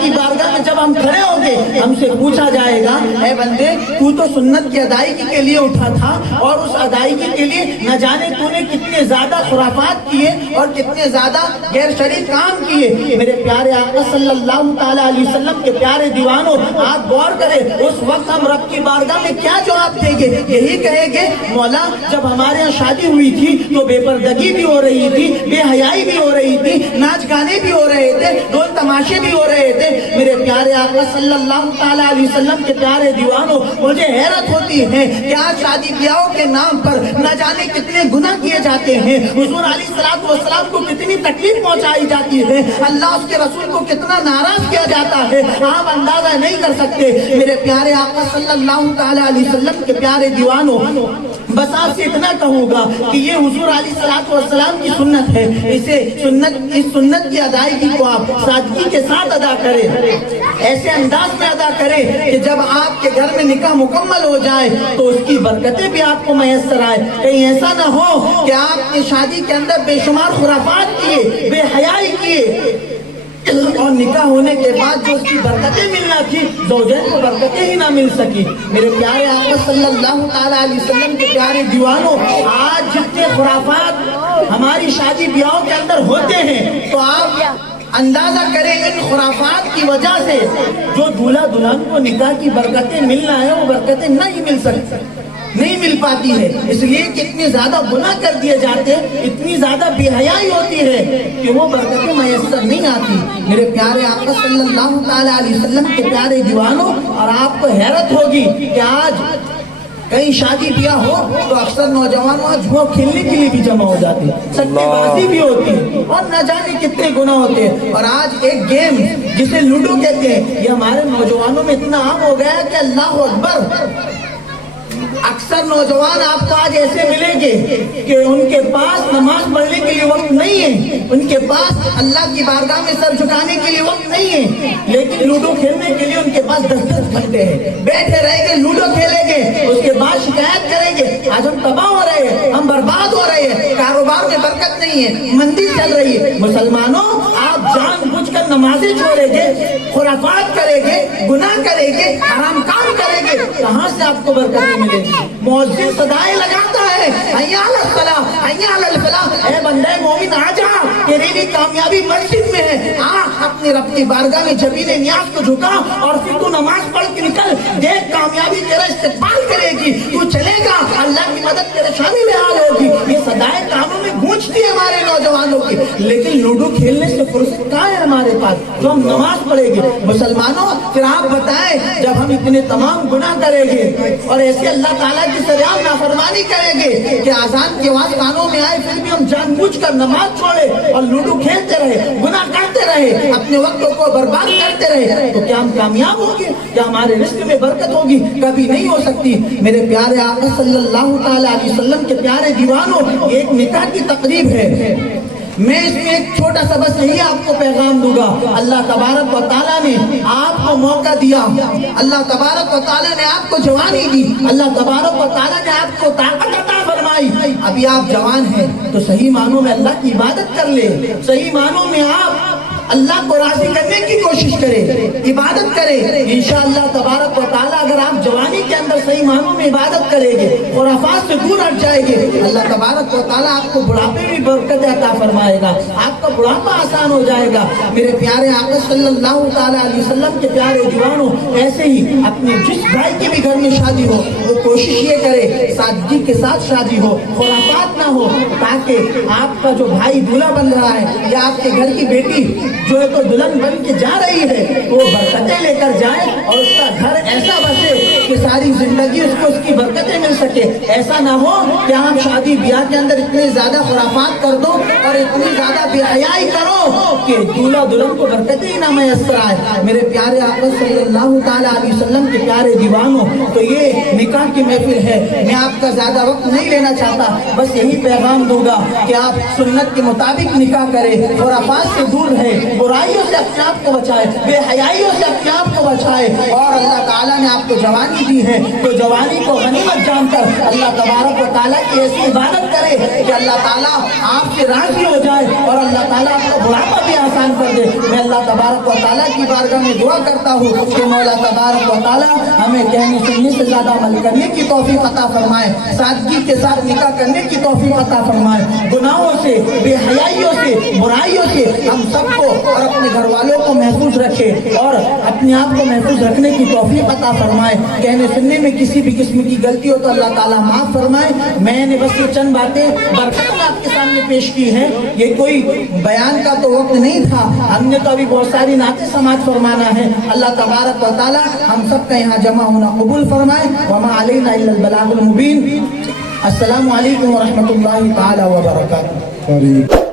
کی بارگاہ میں جب ہم کھڑے ہوں گے ہم سے پوچھا جائے گا اے بندے تو تو سنت کی ادائیگی کے لیے اٹھا تھا اور اس ادائیگی کے لیے نہ جانے تو نے کتنے زیادہ خرافات کیے اور کتنے زیادہ غیر شرعی کام کیے۔ میرے پیارے آقا صلی اللہ تعالیٰ علیہ وسلم کے پیارے دیوانوں آپ غور کریں اس وقت ہم رب کی بارگاہ میں کیا جواب دیں گے؟ یہی کہیں گے مولا جب ہمارے یہاں شادی ہوئی تھی تو بے پردگی بھی ہو رہی تھی، بے حیائی بھی ہو رہی تھی، ناچ گانے بھی ہو رہے تھے، ڈول تماشے بھی ہو رہے تھے۔ میرے پیارے آقا صلی اللہ تعالیٰ علیہ وسلم کے پیارے دیوانوں مجھے حیرت ہوتی ہے کہ آج شادی بیاہوں کے نام پر نہ جانے کتنے گناہ کیے جاتے ہیں، حضور علیہ الصلوۃ والسلام کو کتنی تکلیف پہنچائی جاتی ہے، اللہ اس کے رسول کو کتنا ناراض کیا جاتا ہے، آپ اندازہ نہیں کر سکتے۔ میرے پیارے آقا صلی اللہ تعالیٰ علیہ وسلم کے پیارے دیوانوں بس آپ سے اتنا کہوں گا کہ یہ حضور علیہ الصلوۃ والسلام کی سنت ہے، اس سنت کی ادائیگی کو آپ سادگی کے ساتھ ادا کریں، ایسے انداز میں ادا کریں کہ جب آپ کے گھر میں نکاح مکمل ہو جائے تو اس کی برکتیں بھی آپ کو میسر آئے۔ کہیں ایسا نہ ہو کہ آپ نے شادی کے اندر بے شمار خرافات کیے، بے حیائی کیے اور نکاح ہونے کے بعد جو اس کی برکتیں ملنا تھی زوجین کو برکتیں ہی نہ مل سکی۔ میرے پیارے آقا صلی اللہ تعالیٰ علیہ وسلم کے پیارے دیوانوں آج جتنے خرافات ہماری شادی بیاہوں کے اندر ہوتے ہیں تو آپ اندازہ کریں ان خرافات کی وجہ سے جو دولہا دلہن کو نکاح کی برکتیں ملنا ہے وہ برکتیں نہیں مل سکتی، نہیں مل پاتی ہے، اس لیے کہ اتنے زیادہ گناہ کر دیے جاتے، اتنی زیادہ بے حیائی ہوتی ہے کہ وہ برکتیں میسر نہیں آتی۔ میرے پیارے آقا صلی اللہ تعالیٰ علیہ وسلم کے پیارے دیوانوں اور آپ کو حیرت ہوگی کہ آج کہیں شادی بیاہ ہو تو اکثر نوجوان وہاں جھوڑ کھیلنے کے لیے بھی جمع ہو جاتے ہیں، سٹے بازی بھی ہوتی ہے اور نہ جانے کتنے گناہ ہوتے ہیں۔ اور آج ایک گیم جسے لوڈو کہتے ہیں یہ ہمارے نوجوانوں میں اتنا عام ہو گیا ہے کہ اللہ اکبر، اکثر نوجوان آپ کو آج ایسے ملیں گے کہ ان کے پاس نماز پڑھنے کے لیے وقت نہیں ہے، ان کے پاس اللہ کی بارگاہ میں سر جھکانے کے لیے وقت نہیں ہے، لیکن لوڈو کھیلنے کے لیے ان کے پاس 10 گھنٹے ہیں، بیٹھے رہیں گے لوڈو کھیلیں گے، اس کے بعد شکایت کریں گے آج ہم تباہ ہو رہے ہیں، ہم برباد ہو رہے ہیں، کاروبار میں برکت نہیں ہے، مندی چل رہی ہے۔ مسلمانوں آپ جان بوجھ کر نمازیں چھوڑیں گے، خرافات کریں گے، گناہ کریں گے، حرام کام کریں گے، کہاں سے آپ کو برکتیں ملیں گی؟ مؤذن صدائیں لگاتا ہے حی علی الصلاۃ حی علی الفلاح، اے بندے مومن آ جا، تیری بھی کامیابی مسجد میں ہے، اپنے رب کی بارگاہ میں جبین نیاز کو جھکا اور پھر تو نماز پڑھ کے نکل، دیکھ کامیابی تیرا استقبال کرے گی، تو چلے گا اللہ کی مدد تیرے شامل حال ہوگی۔ یہ صدائیں کانوں میں گونجتی ہے ہمارے نوجوانوں کی، لیکن لوڈو کھیلنے سے فرصت کہاں ہے ہمارے پاس جو ہم نماز پڑھیں گے؟ مسلمانوں پھر آپ بتائیں جب ہم اتنے تمام گناہ کریں گے اور ایسے اللہ تعالیٰ کی سریعہ نافرمانی کریں گے کہ آزان کی آواز کانوں میں آئے پھر بھی ہم جان بوجھ کر نماز چھوڑے اور لوڈو کھیلتے رہے، گناہ کرتے رہے، اپنے وقتوں کو برباد کرتے رہے، تو کیا ہم کامیاب ہوں گے؟ کیا ہمارے رزق میں برکت ہوگی؟ کبھی نہیں ہو سکتی۔ میرے پیارے آقا صلی اللہ تعالیٰ علیہ وسلم کے پیارے دیوانوں ایک نکاح کی تقریب ہے، میں اس میں ایک چھوٹا سا بس یہی آپ کو پیغام دوں گا۔ اللہ تبارک و تعالیٰ نے آپ کو موقع دیا، اللہ تبارک و تعالیٰ نے آپ کو جوانی دی، اللہ تبارک و تعالیٰ نے آپ کو طاقت عطا فرمائی، ابھی آپ جوان ہیں تو صحیح معنوں میں اللہ کی عبادت کر لیں، صحیح معنوں میں آپ اللہ کو راضی کرنے کی کوشش کریں، عبادت کریں، انشاءاللہ تبارک و تعالیٰ اگر آپ جوانی کے اندر صحیح معنوں میں عبادت کریں گے اور خرافات سے دور ہٹ جائیں گے، اللہ تبارک و تعالیٰ آپ کو بڑھاپے میں برکت عطا فرمائے گا، آپ کا بڑھاپا آسان ہو جائے گا۔ میرے پیارے آقا صلی اللہ تعالیٰ علیہ وسلم کے پیارے دیوانوں ایسے ہی اپنے جس بھائی کے بھی گھر میں شادی ہو وہ کوشش یہ کرے سادگی کے ساتھ شادی ہو، خرافات نہ ہو، تاکہ آپ کا جو بھائی دولہا بن رہا ہے یا آپ کے گھر کی بیٹی جو ہے تو دلہن بن کے جا رہی ہے وہ برکتیں لے کر جائے اور اس کا گھر ایسا بسے کہ ساری زندگی اس کو اس کی برکتیں مل سکے۔ ایسا نہ ہو کہ آپ شادی بیاہ کے اندر اتنے زیادہ خرافات کر دو اور اتنی زیادہ بے حیائی کرو کہ دولہا دلہن کو برکتیں ہی نہ میسر آئے۔ میرے پیارے آقا صلی اللہ تعالیٰ علیہ وسلم کے پیارے دیوانوں تو یہ نکاح کی محفل ہے، میں آپ کا زیادہ وقت نہیں لینا چاہتا، بس یہی پیغام دوں گا کہ آپ سنت کے مطابق نکاح کریں، خرافات سے دور رہیں، برائیوں سے اپنے آپ کو بچائے، بے حیائیوں سے اپنے آپ کو بچائے، اور اللہ تعالیٰ نے آپ کو جوانی دی ہے تو جوانی کو غنیمت جان کر اللہ تبارک و تعالیٰ کی ایسی عبادت کرے کہ اللہ تعالیٰ آپ سے راضی ہو جائے اور اللہ تعالیٰ آپ کا بڑھاپا بھی آسان کر دے۔ میں اللہ تبارک و تعالیٰ کی بارگاہ میں دعا کرتا ہوں کہ مولا تبارک و تعالیٰ ہمیں کہنے سننے سے زیادہ عمل کرنے کی توفیق عطا فرمائے، سادگی کے ساتھ نکاح کرنے کی توفیق عطا فرمائے، گناہوں سے، بے حیائیوں سے، برائیوں سے ہم سب کو اور اپنے گھر والوں کو محفوظ رکھے اور اپنے آپ کو محفوظ رکھنے کی توفیق عطا فرمائے۔ کہنے سننے میں کسی بھی قسم کی غلطی ہو تو اللہ تعالیٰ معاف فرمائے۔ میں نے بس یہ چند باتیں برکت آپ کے سامنے پیش کی ہیں، یہ کوئی بیان کا تو وقت نہیں تھا، ہم نے تو ابھی بہت ساری نعتیں سماعت فرمانا ہے۔ اللہ تبارک و تعالیٰ ہم سب کا یہاں جمع ہونا قبول فرمائے۔ وما علینا الا البلاغ المبین۔ السلام علیکم ورحمۃ اللہ تعالی وبرکاتہ۔